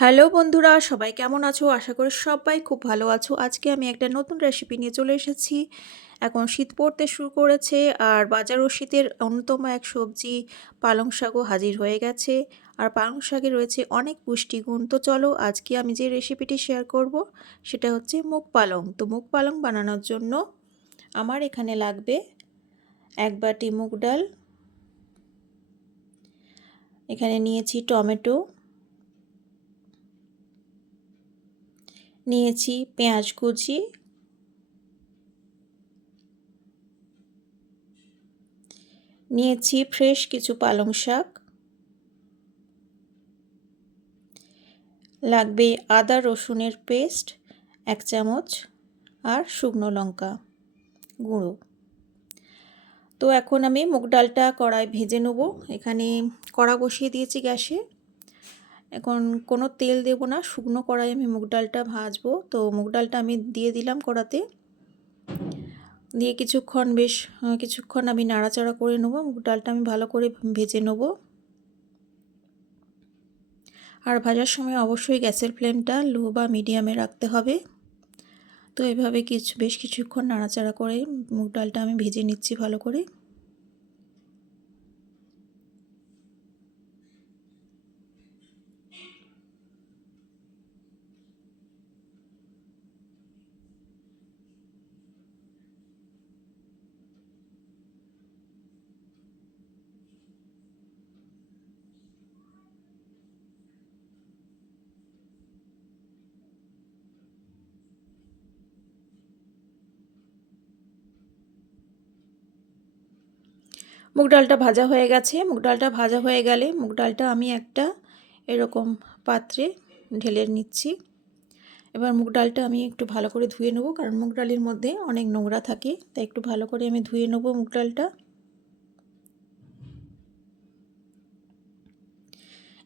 Hello বন্ধুরা, সবাই কেমন আছো? আশা করি সবাই খুব ভালো আছো। আজকে আমি একটা নতুন রেসিপি নিয়ে চলে এসেছি। এখন শীত পড়তে শুরু করেছে আর বাজার ও শীতের অন্যতম এক সবজি, পালং শাকও হাজির হয়ে গেছে। আর পালং শাকে রয়েছে অনেক পুষ্টিগুণ তো চলো আজকে আমি যে রেসিপিটি শেয়ার করব, সেটা হচ্ছে মুগ পালং। তো মুগ পালং বানানোর জন্য আমার এখানে লাগবে এক বাটি মুগ ডাল। এখানে নিয়েছি টমেটো। নিয়েছি, পেঁয়াজ কুচি, নিয়েছি ফ্রেশ কিছু পালং শাক, লাগবে আদা রসুনের পেস্ট, এক চামচ, আর শুকনো লঙ্কা গুঁড়ো। তো এখন আমি মুগ ডালটা কড়াই ভেজে নেব। এখানে কড়া বসিয়ে দিয়েছি গ্যাসে। এখন কোনো তেল দেব না, শুকনো কড়াই আমি মুগ ডালটা ভাজবো। তো মুগ ডালটা আমি দিয়ে দিলাম কড়াতে। দিয়ে কিছুক্ষণ বেশ কিছুক্ষণ আমি নাড়াচাড়া করে নেব, মুগ ডালটা আমি ভালো করে ভেজে নেব। আর ভাজার সময় অবশ্যই গ্যাসের ফ্লেমটা লো বা মিডিয়ামে রাখতে হবে। তো এভাবে কিছু, বেশ কিছুক্ষণ নাড়াচাড়া করে মুগ ডালটা আমি ভেজে নিচ্ছি ভালো করে। মুগ ডালটা ভাজা হয়ে গেছে। মুগ ডালটা ভাজা হয়ে গেলে মুগ ডালটা আমি একটা এরকম পাত্রে ঢেলে নিচ্ছি। এবার মুগ ডালটা আমি একটু ভালো করে ধুয়ে নেব, কারণ মুগ ডালের মধ্যে অনেক নোংরা থাকে, তাই একটু ভালো করে আমি ধুয়ে নেব মুগ ডালটা।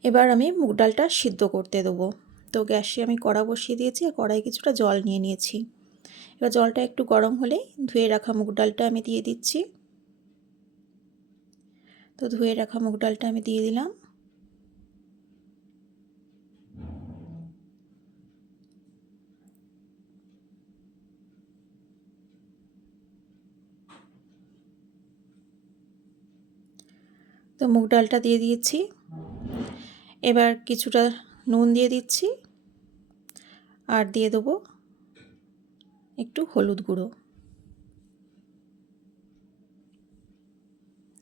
এবার আমি মুগ ডালটা সিদ্ধ করতে দেবো। তো গ্যাসে আমি কড়া বসিয়ে দিয়েছি, আর কড়াই কিছুটা জল নিয়ে নিয়েছি। এবার জলটা একটু গরম হলে ধুয়ে রাখা মুগ ডালটা আমি দিয়ে দিচ্ছি। তো ধুয়ে রাখা মুগ ডালটা আমি দিয়ে দিলাম। তো মুগ ডালটা দিয়ে দিয়েছি। এবার কিছুটা নুন দিয়ে দিচ্ছি। আর দিয়ে দেবো একটু হলুদ গুঁড়ো।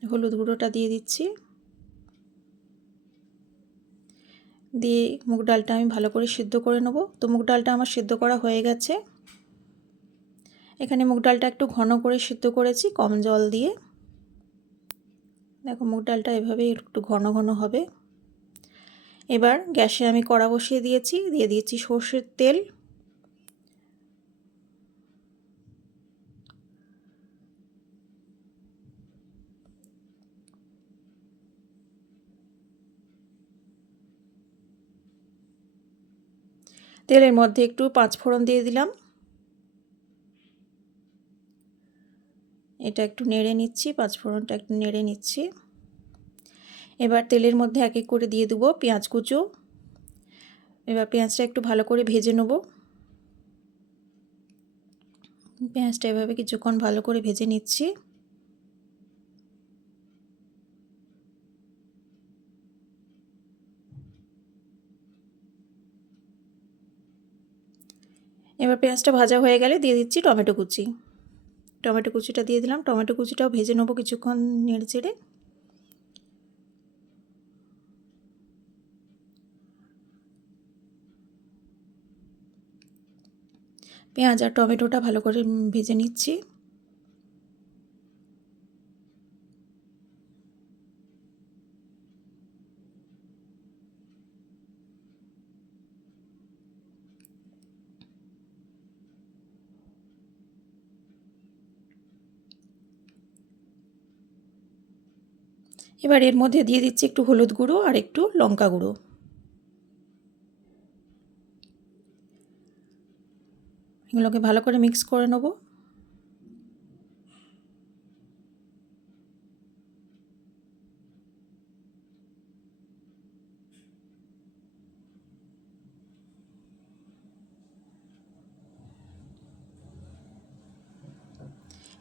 হলুদ গুঁড়োটা দিয়ে দিচ্ছি। দিয়ে মুগ ডালটা আমি ভালো করে সিদ্ধ করে নেব। তো মুগ ডালটা আমার সিদ্ধ করা হয়ে গেছে। এখানে মুগ ডালটা একটু ঘন করে সিদ্ধ করেছি কম জল দিয়ে। দেখো মুগ ডালটা এভাবেই একটু ঘন ঘন হবে। এবার গ্যাসে আমি কড়া বসিয়ে দিয়েছি। দিয়ে দিয়েছি সর্ষের তেল। তেলের মধ্যে একটু পাঁচ ফোড়ন দিয়ে দিলাম। এটা একটু নেড়ে নিচ্ছি, পাঁচ ফোড়নটা একটু নেড়ে নিচ্ছি। এবার তেলের মধ্যে এক এক করে দিয়ে দেবো পেঁয়াজ কুচো। এবার পেঁয়াজটা একটু ভালো করে ভেজে নেব। পেঁয়াজটা এভাবে কিছুক্ষণ ভালো করে ভেজে নিচ্ছি। এবার পেঁয়াজটা ভাজা হয়ে গেলে দিয়ে দিচ্ছি টমেটো কুচি। টমেটো কুচিটা দিয়ে দিলাম। টমেটো কুচিটাও ভেজে নেব কিছুক্ষণ নেড়ে চেড়ে। পেঁয়াজ আর টমেটোটা ভালো করে ভেজে নিচ্ছি। এবার এর মধ্যে দিয়ে দিচ্ছি একটু হলুদ গুঁড়ো আর একটু লঙ্কা গুঁড়ো। এগুলোকে ভালো করে মিক্স করে নেব।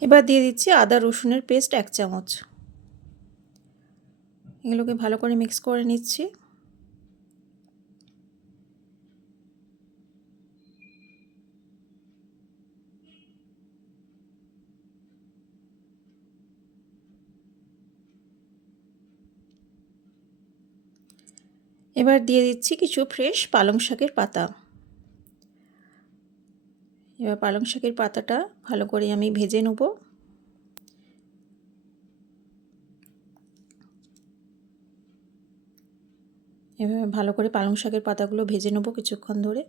এবার দিয়ে দিচ্ছি আদা রসুনের পেস্ট এক চামচ। এগুলোকে ভালো করে মিক্স করে নিচ্ছি। এবার দিয়ে দিচ্ছি কিছু ফ্রেশ পালং শাকের পাতা। এবার পালং শাকের পাতাটা ভালো করে আমি ভেজে নেব। এভাবে ভালো করে পালং শাকের পাতাগুলো ভেজে নেব কিছুক্ষণ ধরে।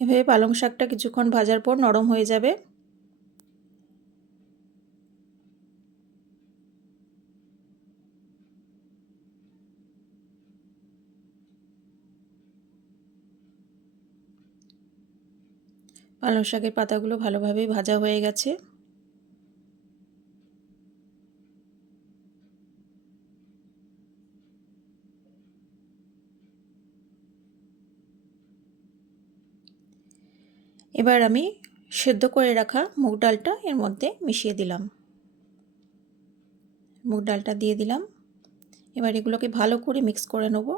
এভাবে পালং শাকটা কিছুক্ষণ ভাজার পর নরম হয়ে যাবে। পালং শাকের পাতাগুলো ভালোভাবে ভাজা হয়ে গেছে। এবার আমি সেদ্ধ করে রাখা মুগ ডালটা এর মধ্যে মিশিয়ে দিলাম। মুগ ডালটা দিয়ে দিলাম। এবার এগুলোকে ভালো করে মিক্স করে নেব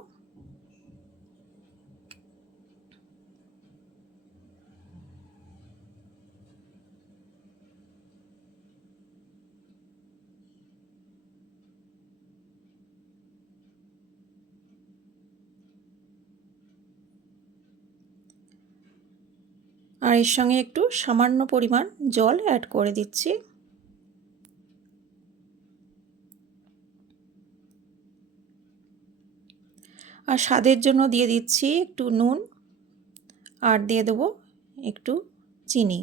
আর এর সঙ্গে একটু সামান্য পরিমাণ জল অ্যাড করে দিচ্ছি। আর স্বাদের জন্য দিয়ে দিচ্ছি একটু নুন, আর দিয়ে দেবো একটু চিনি।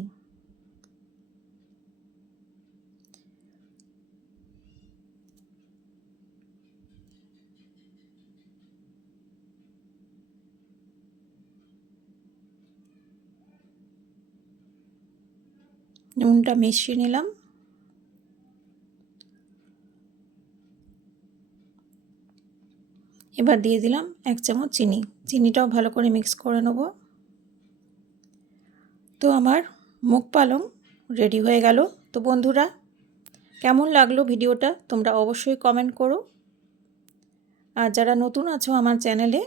নুনটা মিশিয়ে নিলাম। এবার দিয়ে দিলাম এক চামচ চিনি। চিনিটাও ভালো করে মিক্স করে নেব। তো আমার মুখ পালং রেডি হয়ে গেল। তো বন্ধুরা, কেমন লাগল ভিডিওটা? তোমরা অবশ্যই কমেন্ট করো। আর যারা নতুন আছো আমার চ্যানেলে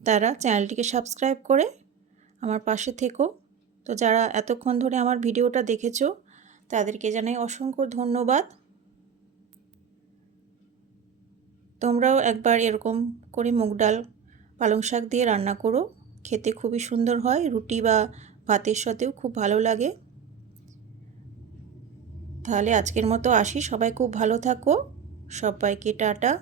তারা চ্যানেলটিকে সাবস্ক্রাইব করে আমার পাশে থেকো। তো যারা এতক্ষণ ধরে আমার ভিডিওটা দেখেছ, তাদেরকে জানাই অসংখ্য ধন্যবাদ। তোমরাও একবার এরকম করে মুগ ডাল, পালং শাক দিয়ে রান্না করো। খেতে খুবই সুন্দর হয়, রুটি বা ভাতের সাথেও খুব ভালো লাগে। তাহলে আজকের মতো আসি, সবাই খুব ভালো থাকো, সবাইকে টাটা।